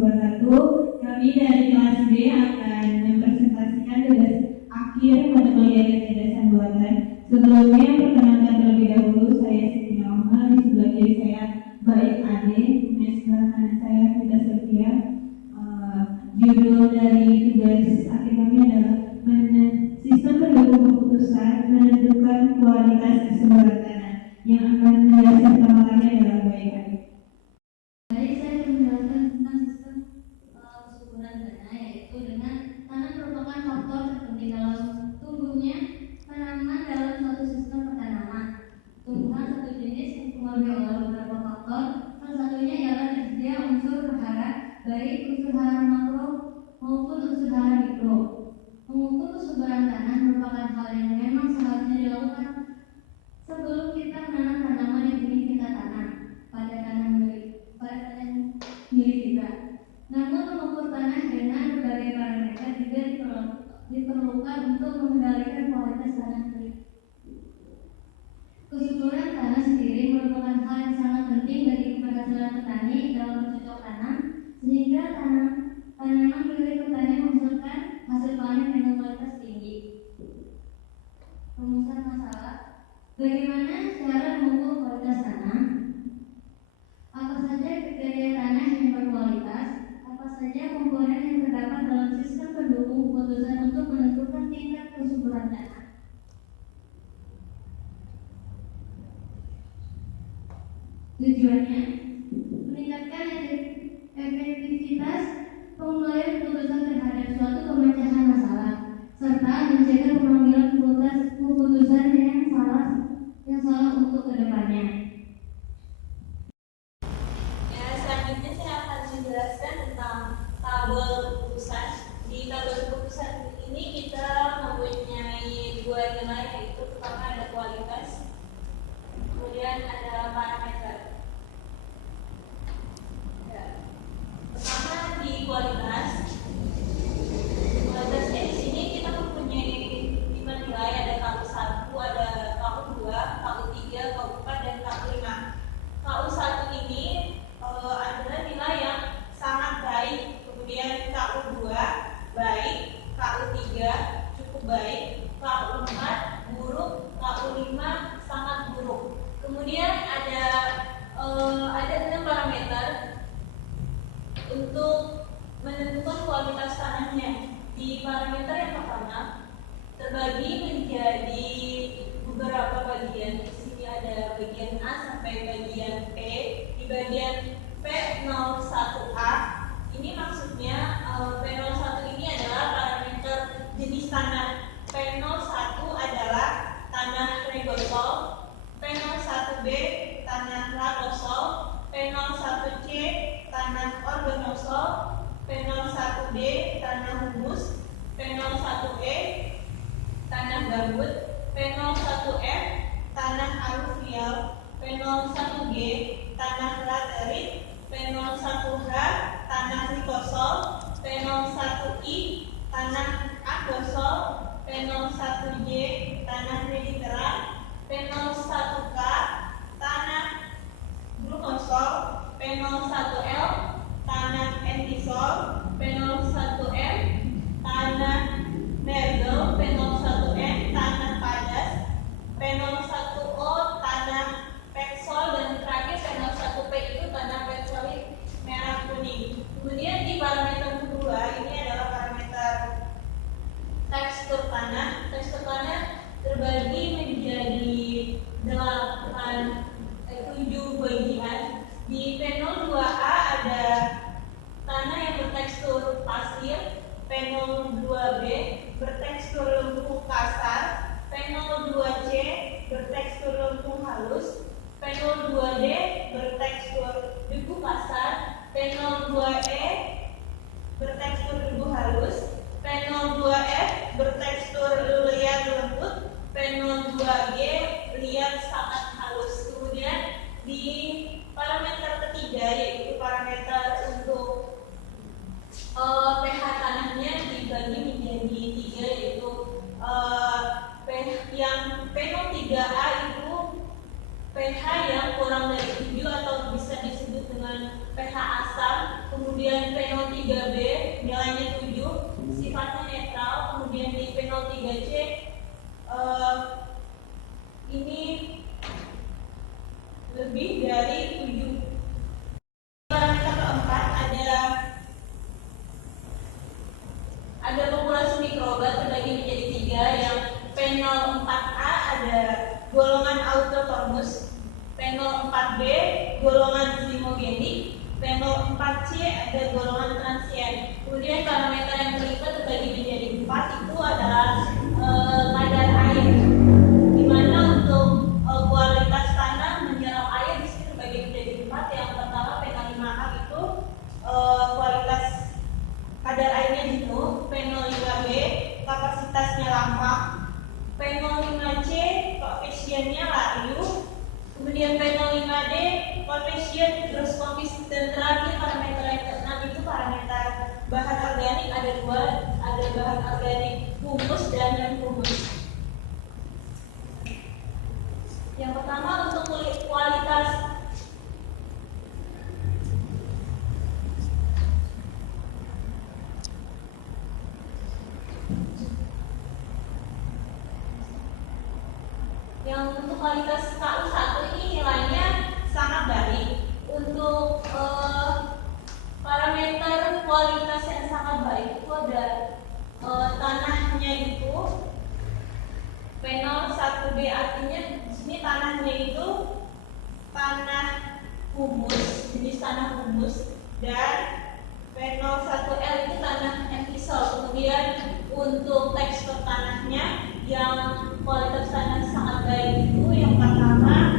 wabarakatuh. Kami dari kelas B akan mempresentasikan tugas akhir pada kuliah kecerdasan buatan. Sebelumnya, perkenalkan terlebih dahulu, saya Siti Norma, di sebelah kiri saya Baik Ade, di sebelah kanan saya Vita Sylvia. Judul dari tugas akhir kami adalah sistem pendukung keputusan menentukan kualitas keseluruhan tanah. Yang akan menjelaskan pertama kali adalah Baik Ade. Baik, saya akan menjelaskan tentang sistem kesuburan tanah, yaitu dengan tanah merupakan faktor terpenting dalam tumbuhnya tanaman dalam suatu sistem pertanaman. Tumbuhan satu jenis mempengaruhi oleh beberapa faktor. Salah satunya ialah tersedia unsur hara, baik unsur hara makro maupun unsur hara mikro. Mengukur kesuburan tanah merupakan hal yang memang seharusnya dilakukan sebelum kita menanam tanaman yang ingin kita tanam pada tanah milik kita. Namun mengukur tanah dengan berbagai parameter juga diperlukan untuk mengendalikan kualitas tanah milik. Kesuburan tanah sendiri merupakan hal yang sangat penting bagi keberhasilan petani dalam bercocok tanam, sehingga tanaman milik petani menghasilkan hasil panen dengan kualitas tinggi. Rumusan masalah: bagaimana cara mengukur kualitas tanah? Apa saja kriteria tanah yang berkualitas? Apa saja komponen yang terdapat dalam sistem pendukung keputusan untuk menentukan tingkat kesuburan tanah? Tujuannya meningkatkan efektivitas pengambilan keputusan terhadap suatu pemecahan masalah, serta mencegah pengambilan keputusan yang salah untuk kedepannya. Selanjutnya saya akan menjelaskan tentang tabel keputusan. Di tabel keputusan ini kita mempunyai dua nilai, yaitu pertama ada kualitas, kemudian ada parameter. Pertama di kualitasnya di sini kita mempunyai 5 nilai, ada KU1, ada KU2, KU3, KU4, dan KU5. KU1 ini adalah nilai yang sangat baik, kemudian KU2 baik, KU3 cukup baik, KU4 buruk, KU5 sangat buruk. Kemudian ada 6 parameter untuk menentukan kualitas tanahnya. Di parameter yang pertama terbagi menjadi beberapa bagian. Di sini ada bagian A sampai bagian P. Di bagian P01A ini maksudnya P01 ini adalah parameter jenis tanah. P01 adalah tanah regosol, P01B tanah lagosol, P01C tanah organosol, P01D tanah humus, P01E tanah gambut, P01F tanah aluvial, P01G tanah laterit, P01H tanah likosol, P01I tanah agosol, P01J tanah mediteran, P01K tanah glukosol, P01L tanah entisol, P01M tanah mergel, P01N tanah padas, P01O tanah peksol, dan terakhir P01P itu tanah petsolit merah kuning. 3C ini lebih dari 7. Parameter keempat ada populasi mikroba terbagi menjadi 3, yang P04A ada golongan autotrophus, P04B golongan zimogenik, P04C ada golongan transien. Kemudian parameter yang terlibat terbagi menjadi 4, itu adalah kadar air, di mana untuk kualitas tanah menyerap air di sini terbagi menjadi 4. Yang pertama P05A itu kualitas kadar airnya jenuh, P05B kapasitasnya lampak, P05C koefisiennya layu, kemudian P05D koefisien mikroskopis, dan terakhir parameter yang keenam itu parameter bahan organik. Ada 2, ada bahan organik humus dan non humus. Yang pertama untuk kualitas kualitas KU1 ini nilainya sangat baik. Untuk parameter kualitas yang sangat baik itu ada tanahnya itu P01B, artinya di sini tanahnya itu tanah humus, jenis tanah humus, dan P01L itu tanah episol. Kemudian untuk tekstur tanahnya yang kualitas tanah sangat baik itu yang pertama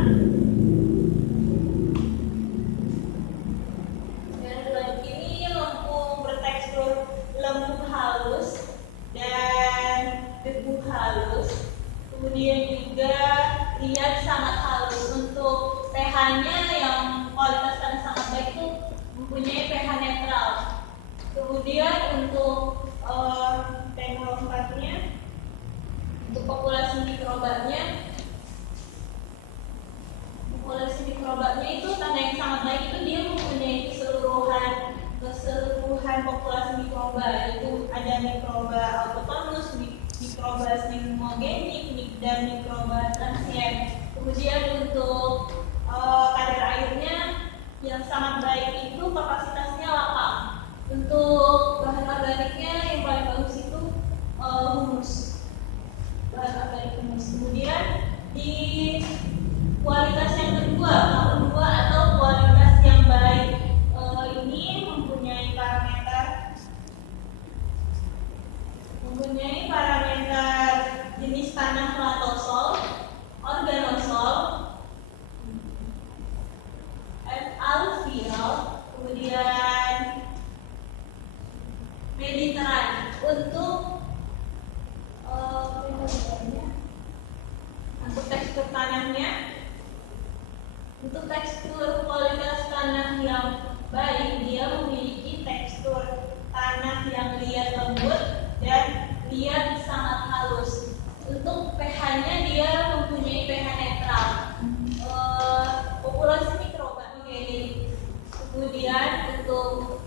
ini lempung bertekstur lembut halus dan debu halus, kemudian juga liat sangat halus. Untuk pH-nya yang kualitas tanah sangat baik itu mempunyai pH netral. Kemudian untuk P04-nya untuk populasi mikrobanya itu tanda yang sangat baik itu dia mempunyai keseluruhan populasi mikroba, yaitu ada mikroba autochthonus, mikroba zimogenik, dan mikroba transien. Kemudian untuk kadar airnya yang sangat baik itu kapasitasnya 8. Untuk bahan organiknya yang paling bagus itu humus, bahan organik humus. Kemudian di kualitas yang kedua, KU2 atau kualitas yang baik, ini mempunyai parameter jenis tanah latosol, organosol, alluvial, kemudian mediteran. Untuk tekstur tanahnya, untuk tekstur kualitas tanah yang baik, dia memiliki tekstur tanah yang liat lembut dan liat sangat halus. Untuk pH-nya dia mempunyai pH netral. Populasi mikroba organik. Kemudian untuk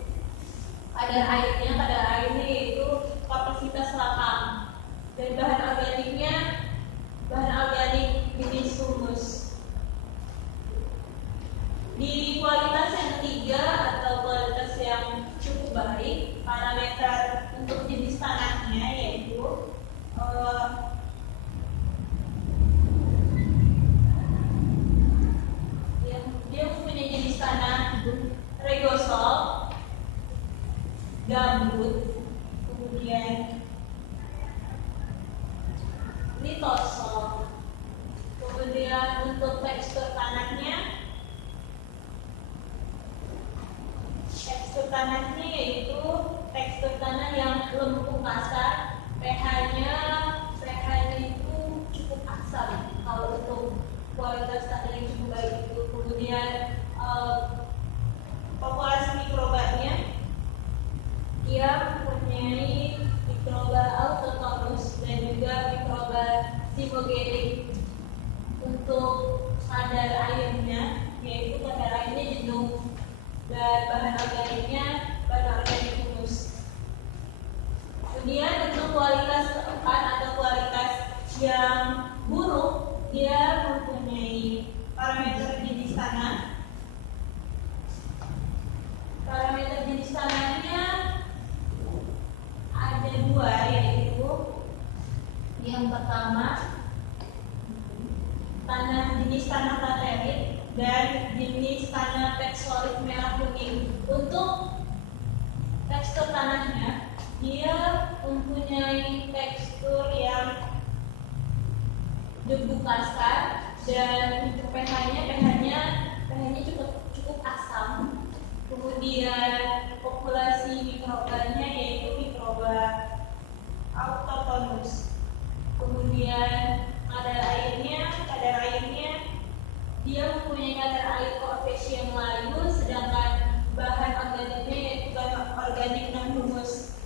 kadar airnya yaitu kapasitas 8, dan bahan organik jenis humus. Di kualitas yang ketiga atau kualitas yang cukup baik, parameter untuk jenis tanahnya yaitu dia mempunyai jenis tanah regosol, gambut, kemudian litosol. Kemudian untuk tekstur tanahnya yaitu tekstur tanah yang lembut kasar, pH-nya itu cukup asam. Kalau untuk kualitas tanah yang cukup baik itu. Kemudian populasi mikrobanya dia mempunyai mikroba autochthonus dan juga mikroba zimogenik. Untuk kadar yang buruk, dia mempunyai parameter jenis tanah. Parameter jenis tanahnya ada dua, yaitu yang pertama jenis tanah laterit dan jenis tanah peksolit merah kuning. Untuk tekstur tanahnya, dia mempunyai tekstur yang debu kasar, dan untuk pH-nya cukup asam. Kemudian populasi mikrobanya yaitu mikroba autochthonus. Kemudian kadar airnya dia mempunyai kadar air koefisien layu, sedangkan bahan organiknya yaitu bahan organik non humus.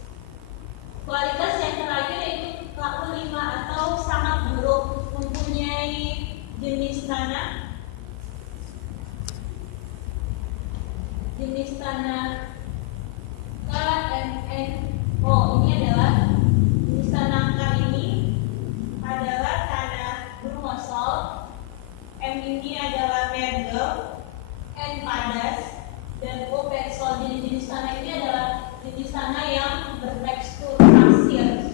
Kualitas yang terakhir yaitu KU5 atau sangat buruk, mempunyai jenis tanah KMNO. Ini adalah jenis tanah K ini adalah tanah brumosol, M ini adalah mergel, N padas, dan O pensol. Jenis tanah ini adalah jenis tanah yang bertekstur pasir.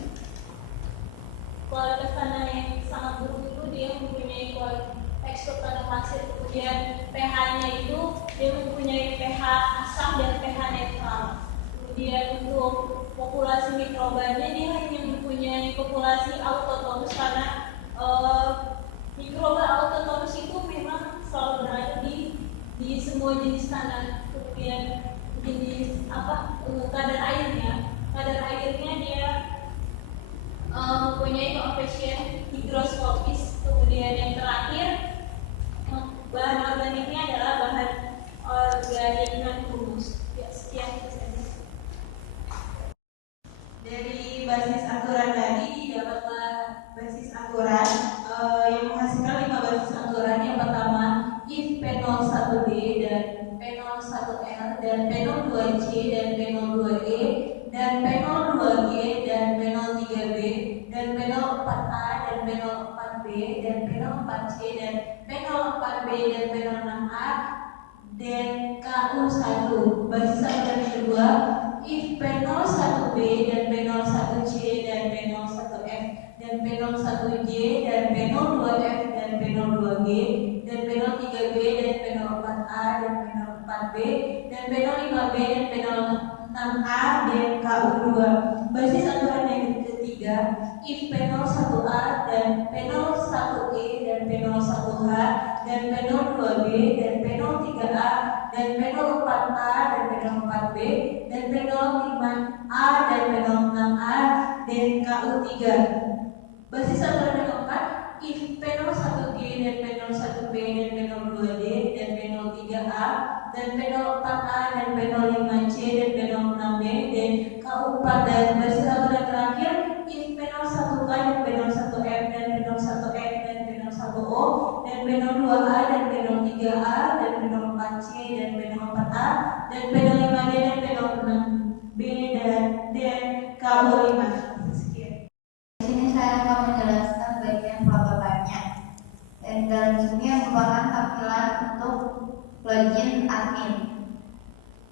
Kualitas tanah yang sangat buruk itu dia mempunyai tekstur tanah pasir, kemudian pH-nya itu dia mempunyai pH asam dan pH netral. Kemudian untuk populasi mikrobanya dia hanya mempunyai populasi autochthonus, karena mikroba autochthonus itu memang selalu berada di semua jenis tanah. Kemudian jenis kadar airnya dia mempunyai koefisien higroskopis. Kemudian yang terakhir, bahan organiknya adalah bahan organik non humus. Ya, sekian itu saja. Dari basis aturan tadi didapatlah basis aturan yang menghasilkan 5 basis aturan. Yang pertama, if P01D dan P01R dan P02C dan P02E dan P02G dan P03B dan P04A dan P04B dan P04C dan P04B dan P06A dan KU1. Basis aturan yang kedua, if P01B dan P01C dan P01F dan P01J dan P02F dan P02G dan P03B dan P04A dan P04B dan P05B dan P06A dan KU2. Basis aturan yang ketiga, if P01A dan P01E dan P01H dan P02B dan P03A dan P04A dan P04B dan P05A dan P06A dan KU3. Basis aturan yang keempat, if P01G dan P01B dan P02D dan P03A dan P04A dan P05C dan P06B dan KU4. Dan basis aturan terakhir, if P01K dan P01F dan P01F dan P01O dan P02A dan P03A dan P04C dan P04A dan P05D dan P06B dan KU5. Di sini saya akan menjelaskan bagian pelabelannya. Dan dalam sini merupakan tampilan untuk login admin.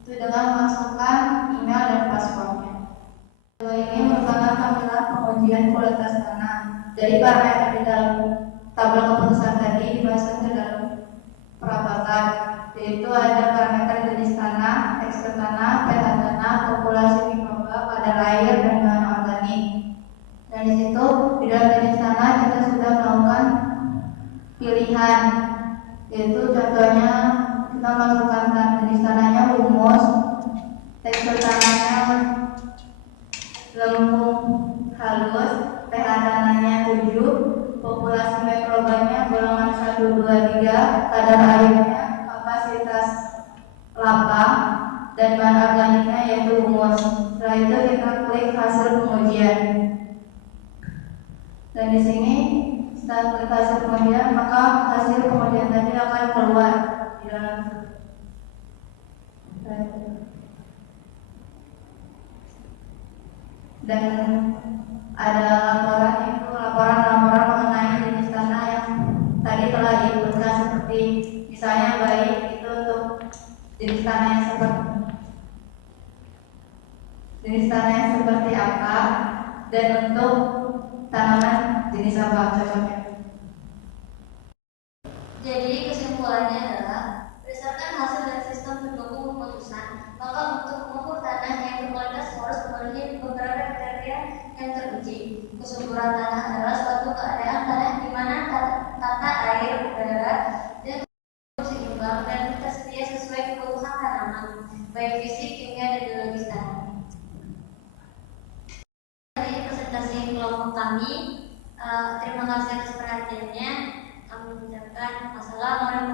Itu dengan memasukkan email dan passwordnya. Ini merupakan tampilan pengujian kualitas tanah. Dari parameter di dalam tabel keputusan tadi dimasukkan ke dalam perabakan, yaitu ada parameter jenis tanah, tekstur tanah, pH tanah, populasi mikroba, kadar air, dan bahan organik. Dan di situ di dalam jenis tanah kita sudah melakukan pilihan, yaitu contohnya kita masukkan jenis tanahnya humus, tekstur tanahnya lembung halus, pH tanahnya 7, populasi mikrobanya golongan 1, 2, 3, kadar airnya, kapasitas lapang, dan bahan organiknya yaitu humus. Setelah itu kita klik hasil pengujian. Dan di sini setelah klik hasil pengujian, maka hasil pengujian tadi akan keluar di dalam. Dan ada laporan, itu laporan dan untuk tanaman jenis apa cocoknya? Jadi kesimpulannya adalah berdasarkan hasil dan sistem pendukung keputusan, maka untuk mengukur tanah yang berkualitas harus memenuhi beberapa kriteria yang teruji. Kesuburan tanah adalah suatu keadaan tanah di mana tata air, udara, dan seimbang dan tersedia sesuai kebutuhan tanaman, baik fisik, kimia, dan biologis tanah. Dari presentasi kelompok kami, terima kasih atas perhatiannya. Kami mengucapkan wassalamualaikum